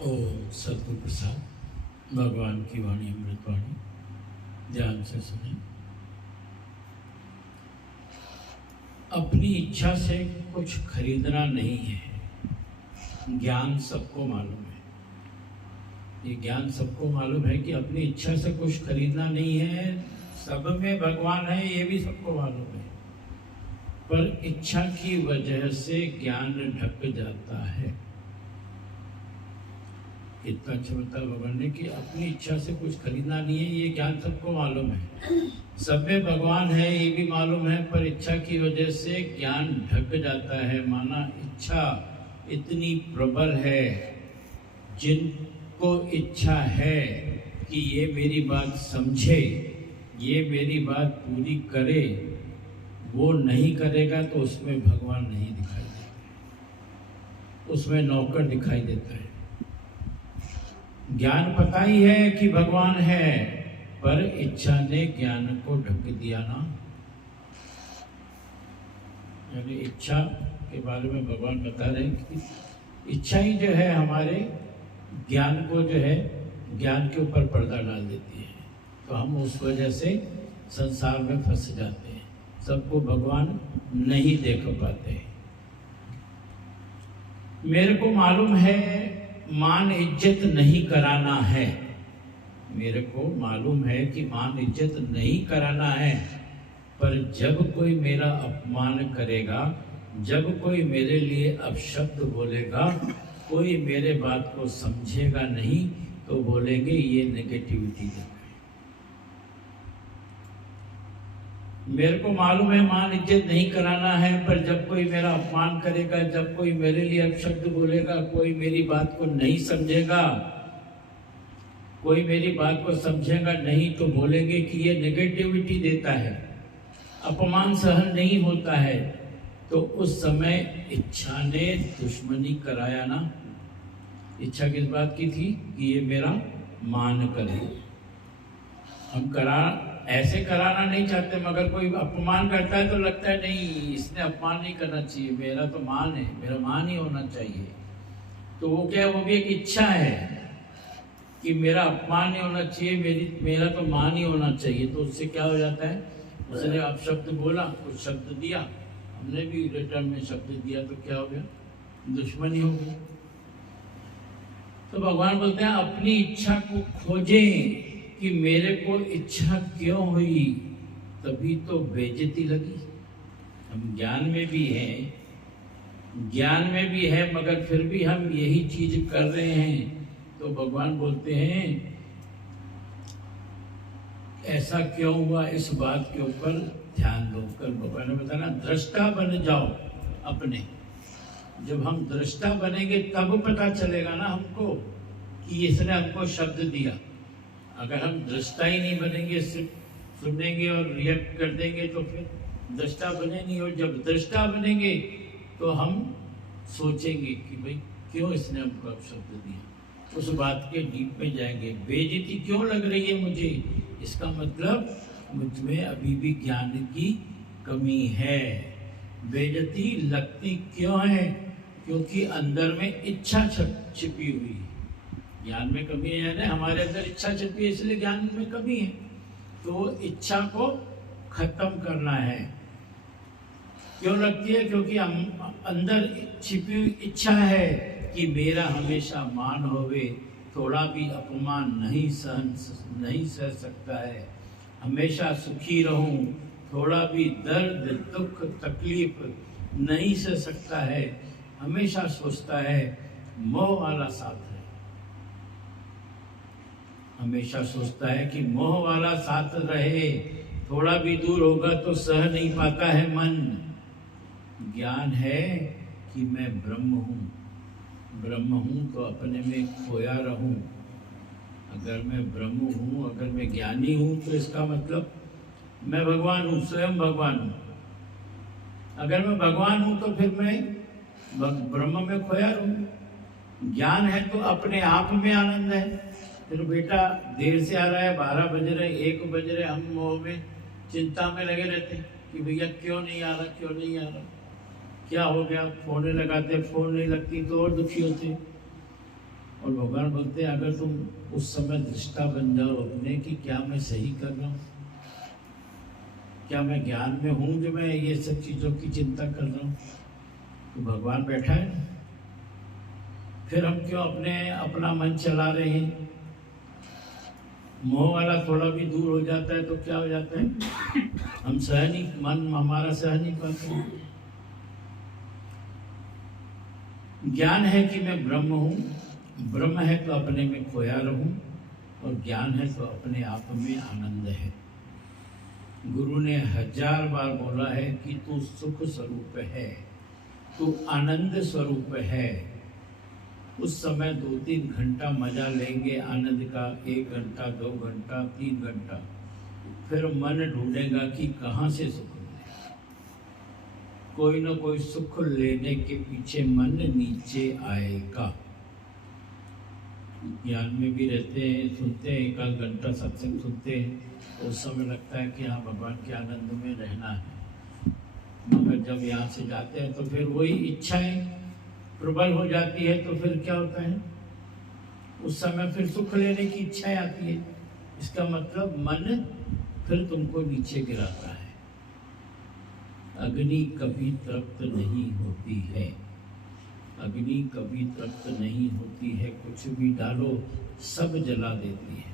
ओम सतगुरु प्रसाद। भगवान की वाणी अमृतवाणी ध्यान से सुने। अपनी इच्छा से कुछ खरीदना नहीं है। ज्ञान सबको मालूम है, ये ज्ञान सबको मालूम है कि अपनी इच्छा से कुछ खरीदना नहीं है। सब में भगवान है, ये भी सबको मालूम है, पर इच्छा की वजह से ज्ञान ढक जाता है। इतना अच्छा बताया भगवान ने कि अपनी इच्छा से कुछ खरीदना नहीं है, ये ज्ञान सबको मालूम है। सब में भगवान है, ये भी मालूम है, पर इच्छा की वजह से ज्ञान ढक जाता है। माना इच्छा इतनी प्रबल है, जिनको इच्छा है कि ये मेरी बात समझे, ये मेरी बात पूरी करे, वो नहीं करेगा तो उसमें भगवान नहीं दिखाई देता, उसमें नौकर दिखाई देता है। ज्ञान पता ही है कि भगवान है, पर इच्छा ने ज्ञान को ढक दिया ना। यानी इच्छा के बारे में भगवान बता रहे हैं कि इच्छा ही जो है हमारे ज्ञान को जो है ज्ञान के ऊपर पर्दा डाल देती है, तो हम उस वजह से संसार में फंस जाते हैं, सबको भगवान नहीं देख पाते। मेरे को मालूम है मान इज्जत नहीं कराना है, मेरे को मालूम है कि मान इज्जत नहीं कराना है, पर जब कोई मेरा अपमान करेगा, जब कोई मेरे लिए अपशब्द बोलेगा, कोई मेरे बात को समझेगा नहीं, तो बोलेंगे ये नेगेटिविटी है। मेरे को मालूम है मान इज्जत नहीं कराना है, पर जब कोई मेरा अपमान करेगा, जब कोई मेरे लिए अपशब्द बोलेगा, कोई मेरी बात को नहीं समझेगा, कोई मेरी बात को समझेगा नहीं, तो बोलेंगे कि ये नेगेटिविटी देता है, अपमान सहन नहीं होता है। तो उस समय इच्छा ने दुश्मनी कराया ना। इच्छा किस बात की थी कि ये मेरा मान करे। हम ऐसे कराना नहीं चाहते, मगर कोई अपमान करता है तो लगता है नहीं, इसने अपमान नहीं करना चाहिए, मेरा तो मान है, मेरा मान ही होना चाहिए। तो वो क्या है, वो भी एक इच्छा है कि मेरा अपमान नहीं होना चाहिए, मेरा तो मान ही होना चाहिए। तो उससे क्या हो जाता है, उसने अपशब्द बोला, कुछ शब्द दिया, हमने भी रिटर्न में शब्द दिया, तो क्या हो गया, दुश्मनी हो गई। तो भगवान बोलते हैं अपनी इच्छा को खोजें कि मेरे को इच्छा क्यों हुई, तभी तो बेइज्जती लगी। हम ज्ञान में भी हैं, ज्ञान में भी है, मगर फिर भी हम यही चीज कर रहे हैं। तो भगवान बोलते हैं ऐसा क्यों हुआ, इस बात के ऊपर ध्यान दो। कल भगवान ने बताया दृष्टा बन जाओ अपने। जब हम दृष्टा बनेंगे तब पता चलेगा ना हमको कि इसने हमको शब्द दिया। अगर हम दृष्टा ही नहीं बनेंगे, सिर्फ सुनेंगे और रिएक्ट कर देंगे, तो फिर दृष्टा बने नहीं। और जब दृष्टा बनेंगे तो हम सोचेंगे कि भाई क्यों इसने हमको अपशब्द दिया, उस बात के डीप में जाएंगे। बेइज्जती क्यों लग रही है मुझे, इसका मतलब मुझ में अभी भी ज्ञान की कमी है। बेइज्जती लगती क्यों है, क्योंकि अंदर में इच्छा छिपी हुई है। ज्ञान में कमी है ना, हमारे अंदर इच्छा छिपी है, इसलिए ज्ञान में कमी है। तो इच्छा को खत्म करना है। क्यों लगती है, क्योंकि हम अंदर छिपी हुई इच्छा है कि मेरा हमेशा मान होवे, थोड़ा भी अपमान नहीं सह सकता है, हमेशा सुखी रहूं, थोड़ा भी दर्द दुख तकलीफ नहीं सह सकता है, हमेशा सोचता है मोह वाला साथ है, हमेशा सोचता है कि मोह वाला साथ रहे, थोड़ा भी दूर होगा तो सह नहीं पाता है मन। ज्ञान है कि मैं ब्रह्म हूँ, ब्रह्म हूँ तो अपने में खोया रहूं। अगर मैं ब्रह्म हूँ, अगर मैं ज्ञानी हूँ, तो इसका मतलब मैं भगवान हूँ, स्वयं भगवान हूँ। अगर मैं भगवान हूँ तो फिर मैं ब्रह्म में खोया रहूँ। ज्ञान है तो अपने आप में आनंद है। फिर बेटा देर से आ रहा है, 12 बज रहे, 1 बज रहे, हम मोह में चिंता में लगे रहते कि भैया क्यों नहीं आ रहा, क्यों नहीं आ रहा, क्या हो गया। फोन लगाते, फोन नहीं लगती तो और दुखी होते। और भगवान बोलते हैं अगर तुम उस समय दृष्टा बन जाओ अपने कि क्या मैं सही कर रहा हूँ, क्या मैं ज्ञान में हूँ जो मैं ये सब चीज़ों की चिंता कर रहा हूँ, तो भगवान बैठा है। फिर हम क्यों अपना मन चला रहे हैं? मोह वाला थोड़ा भी दूर हो जाता है तो क्या हो जाता है, हम मन हमारा सह नहीं पाते। ज्ञान है कि मैं ब्रह्म हूँ, ब्रह्म है तो अपने में खोया रहूं, और ज्ञान है तो अपने आप में आनंद है। गुरु ने 1000 बार बोला है कि तू सुख स्वरूप है, तू आनंद स्वरूप है। उस समय 2-3 घंटा मजा लेंगे आनंद का, 1 घंटा 2 घंटा 3 घंटा, फिर मन ढूंढेगा कि कहाँ से सुख मिले। कोई ना कोई सुख लेने के पीछे मन नीचे आएगा। ज्ञान में भी रहते हैं, सुनते हैं, 1 घंटा सत्संग सुनते हैं, उस समय लगता है कि हाँ भगवान के आनंद में रहना है। मगर जब यहाँ से जाते हैं तो फिर वही इच्छाएं प्रबल हो जाती है, तो फिर क्या होता है, उस समय फिर सुख लेने की इच्छाएं आती है। इसका मतलब मन फिर तुमको नीचे गिराता है। अग्नि कभी तृप्त नहीं होती है, अग्नि कभी तृप्त नहीं होती है, कुछ भी डालो सब जला देती है।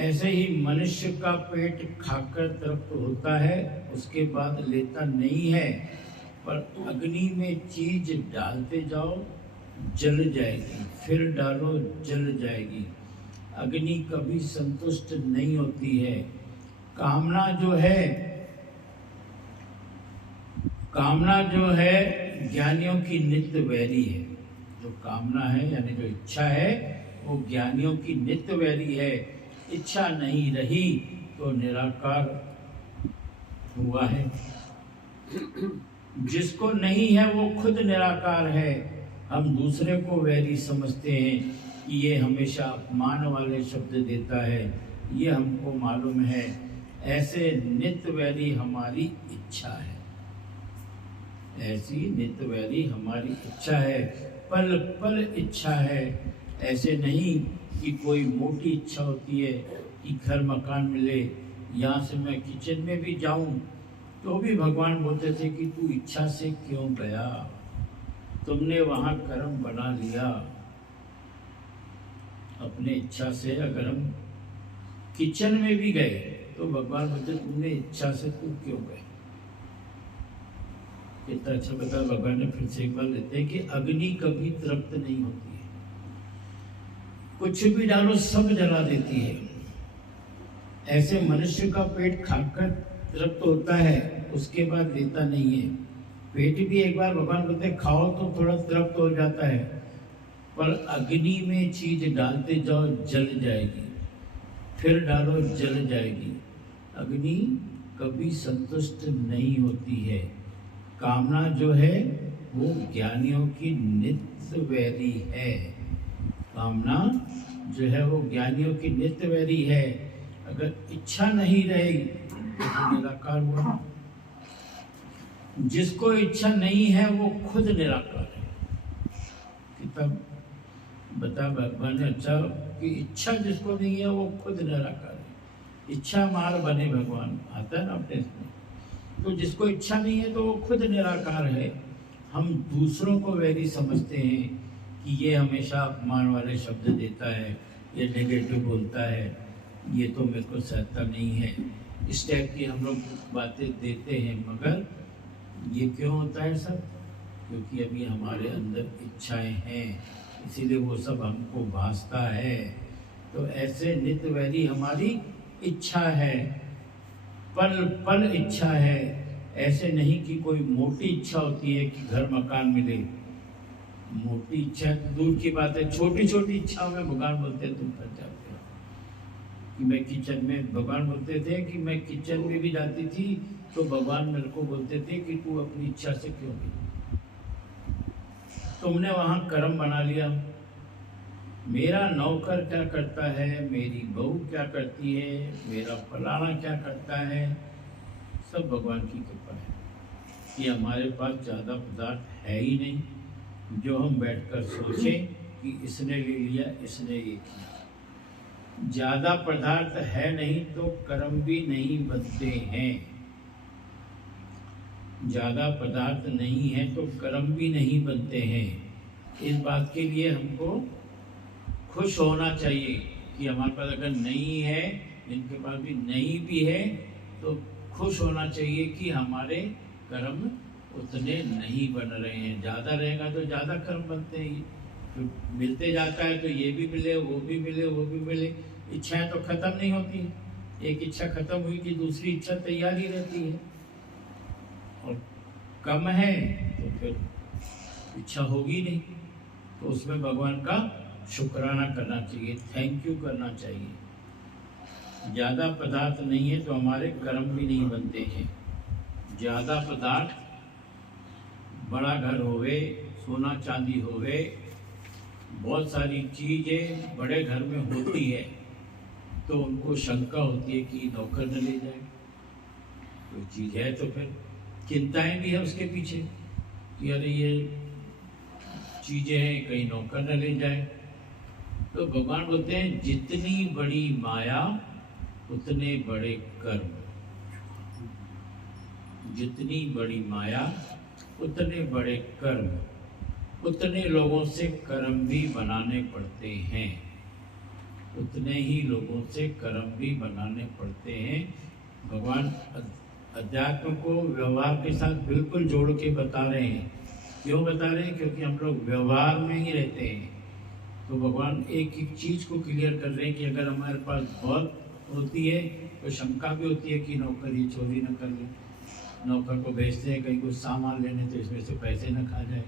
ऐसे ही मनुष्य का पेट खाकर तृप्त होता है, उसके बाद लेता नहीं है, पर अग्नि में चीज डालते जाओ जल जाएगी, फिर डालो जल जाएगी। अग्नि कभी संतुष्ट नहीं होती है। कामना जो है ज्ञानियों की नित्य वैरी है। जो कामना है यानी जो इच्छा है वो ज्ञानियों की नित्य वैरी है। इच्छा नहीं रही तो निराकार हुआ है। जिसको नहीं है वो खुद निराकार है। हम दूसरे को वैरी समझते हैं कि ये हमेशा अपमान वाले शब्द देता है, ये हमको मालूम है। ऐसे नित्य वैरी हमारी इच्छा है, ऐसी नित्य वैरी हमारी इच्छा है, पल पल इच्छा है। ऐसे नहीं कि कोई मोटी इच्छा होती है कि घर मकान मिले, यहाँ से मैं किचन में भी जाऊं तो भी भगवान बोलते थे कि तू इच्छा से क्यों गया, तुमने वहां कर्म बना लिया। अपने इच्छा से अगर हम किचन में भी गए तो भगवान बोलते तुमने इच्छा से तू क्यों गए। कितना अच्छा बताया भगवान ने। फिर से एक बार लेते हैं कि अग्नि कभी तृप्त नहीं होती है, कुछ भी डालो सब जला देती है। ऐसे मनुष्य का पेट खाकर तृप्त होता है, उसके बाद लेता नहीं है। पेट भी एक बार भगवान बोलते खाओ तो थोड़ा तृप्त हो जाता है, पर अग्नि में चीज डालते जाओ जल जाएगी, फिर डालो जल जाएगी। अग्नि कभी संतुष्ट नहीं होती है। कामना जो है वो ज्ञानियों की नित्य वैरी है। कामना जो है वो ज्ञानियों की नित्य वैरी है। अगर इच्छा नहीं रहेगी तो निराकार हुआ। जिसको इच्छा नहीं है वो खुद निराकार है। किताब बता भगवान ने अच्छा कि इच्छा जिसको नहीं है वो खुद निराकार है। इच्छा मार बने भगवान आता है ना अपने इसमें। तो जिसको इच्छा नहीं है तो वो खुद निराकार है। हम दूसरों को वैरी समझते हैं कि ये हमेशा अपमान वाले शब्द देता है, ये नेगेटिव बोलता है, ये तो मेरे को सहता नहीं है, इस टाइप की हम लोग बातें देते हैं। मगर ये क्यों होता है सब? क्योंकि अभी हमारे अंदर इच्छाएं हैं, इसीलिए वो सब हमको भासता है। तो ऐसे नित्य वैरी हमारी इच्छा है, पल पल इच्छा है। ऐसे नहीं कि कोई मोटी इच्छा होती है कि घर मकान मिले। मोटी इच्छा दूर की बात है, छोटी छोटी इच्छाओं में भगवान बोलते हैं तुम फंस जाते हो। कि मैं किचन में, भगवान बोलते थे कि मैं किचन में भी जाती थी तो भगवान मेरे को बोलते थे कि तू अपनी इच्छा से क्यों गई, तुमने वहां कर्म बना लिया। मेरा नौकर क्या करता है, मेरी बहू क्या करती है, मेरा फलाना क्या करता है, सब भगवान की कृपा है। कि हमारे पास ज़्यादा पदार्थ है ही नहीं जो हम बैठकर सोचें कि इसने ले लिया, इसने ये किया। ज्यादा पदार्थ है नहीं तो कर्म भी नहीं बनते हैं। ज्यादा पदार्थ नहीं है तो कर्म भी नहीं बनते हैं। इस बात के लिए हमको खुश होना चाहिए कि हमारे पास अगर नहीं है, जिनके पास भी नहीं भी है, तो खुश होना चाहिए कि हमारे कर्म उतने नहीं बन रहे हैं। ज़्यादा रहेगा तो ज़्यादा कर्म बनते हैं, तो मिलते जाता है तो ये भी मिले, वो भी मिले, वो भी मिले। इच्छाएं तो खत्म नहीं होती। एक इच्छा खत्म हुई कि दूसरी इच्छा तैयार ही रहती है, और कम है तो फिर इच्छा होगी नहीं। तो उसमें भगवान का शुक्राना करना चाहिए, थैंक यू करना चाहिए। ज़्यादा पदार्थ नहीं है तो हमारे कर्म भी नहीं बनते हैं। ज़्यादा पदार्थ, बड़ा घर होवे, सोना चांदी होवे, बहुत सारी चीज़ें बड़े घर में होती है, तो उनको शंका होती है कि नौकर न ले जाए। कोई चीज़ है तो फिर चिंताएं भी है उसके पीछे कि अरे ये चीज़ें हैं, कहीं नौकर न ले जाए। तो भगवान बोलते हैं जितनी बड़ी माया उतने बड़े कर्म। जितनी बड़ी माया उतने बड़े कर्म। उतने लोगों से कर्म भी बनाने पड़ते हैं। उतने ही लोगों से कर्म भी बनाने पड़ते हैं। भगवान अध्यात्म को व्यवहार के साथ बिल्कुल जोड़ के बता रहे हैं। क्यों बता रहे हैं? क्योंकि हम लोग व्यवहार में ही रहते हैं। तो भगवान एक एक चीज़ को क्लियर कर रहे हैं कि अगर हमारे पास बहुत होती है तो शंका भी होती है कि नौकर ये चोरी न कर ले, नौकर को भेजते हैं कहीं कुछ सामान लेने तो इसमें से पैसे न खा जाए।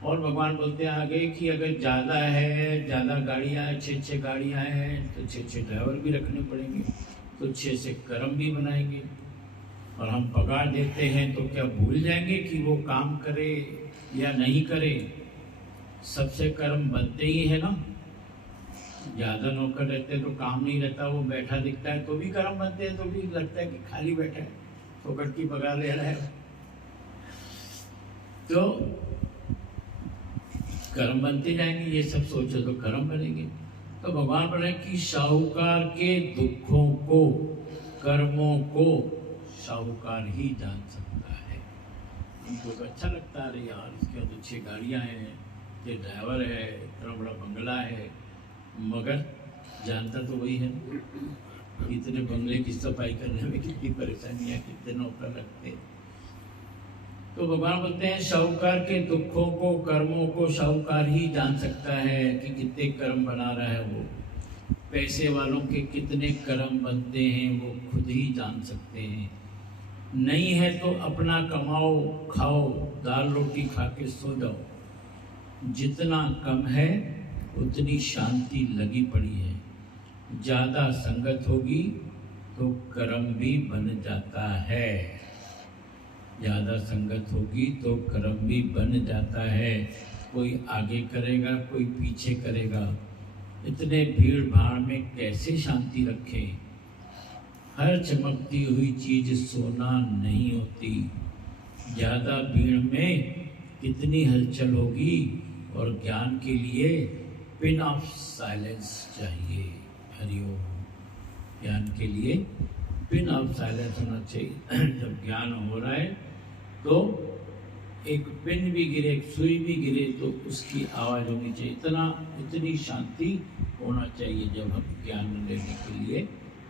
और भगवान बोलते हैं आगे कि अगर ज़्यादा है, ज़्यादा गाड़ियाँ हैं, 6 गाड़ियाँ हैं, तो 6 ड्राइवर भी रखने पड़ेंगे, तो 6 से कर्म भी बनाएंगे। और हम पगार देते हैं तो क्या भूल जाएंगे कि वो काम करे या नहीं करे? सबसे कर्म बनते ही है ना। ज़्यादा नौकर रहते तो काम नहीं रहता, वो बैठा दिखता है तो भी कर्म बनते हैं, तो भी लगता है कि खाली बैठा है, फोकट की पगार ले रहा है। तो कर्म बनते जाएंगे, ये सब सोचो तो कर्म बनेंगे। तो भगवान बोल रहे हैं कि साहूकार के दुखों को, कर्मों को साहूकार ही जान सकता है। उनको तो अच्छा लगता है, अरे यार इसके तो 6 गाड़ियाँ हैं, ये ड्राइवर है, इतना बड़ा बंगला है, मगर जानता तो वही है इतने बंगले की सफाई करने में कितनी परेशानियाँ, कितने नौकर लगते हैं। तो भगवान बोलते हैं साहूकार के दुखों को, कर्मों को साहूकार ही जान सकता है कि कितने कर्म बना रहा है वो। पैसे वालों के कितने कर्म बनते हैं वो खुद ही जान सकते हैं। नहीं है तो अपना कमाओ, खाओ, दाल रोटी खा के सो जाओ। जितना कम है उतनी शांति लगी पड़ी है। ज़्यादा संगत होगी तो कर्म भी बन जाता है। ज़्यादा संगत होगी तो कर्म भी बन जाता है। कोई आगे करेगा, कोई पीछे करेगा। इतने भीड़ भाड़ में कैसे शांति रखे? हर चमकती हुई चीज़ सोना नहीं होती। ज़्यादा भीड़ में कितनी हलचल होगी। और ज्ञान के लिए पिन ऑफ साइलेंस चाहिए। हरिओम। ज्ञान के लिए पिन ऑफ साइलेंस होना चाहिए। जब ज्ञान हो रहा है तो एक पिन भी गिरे, एक सुई भी गिरे तो उसकी आवाज़ होनी चाहिए। इतनी शांति होना चाहिए जब हम ज्ञान लेने के लिए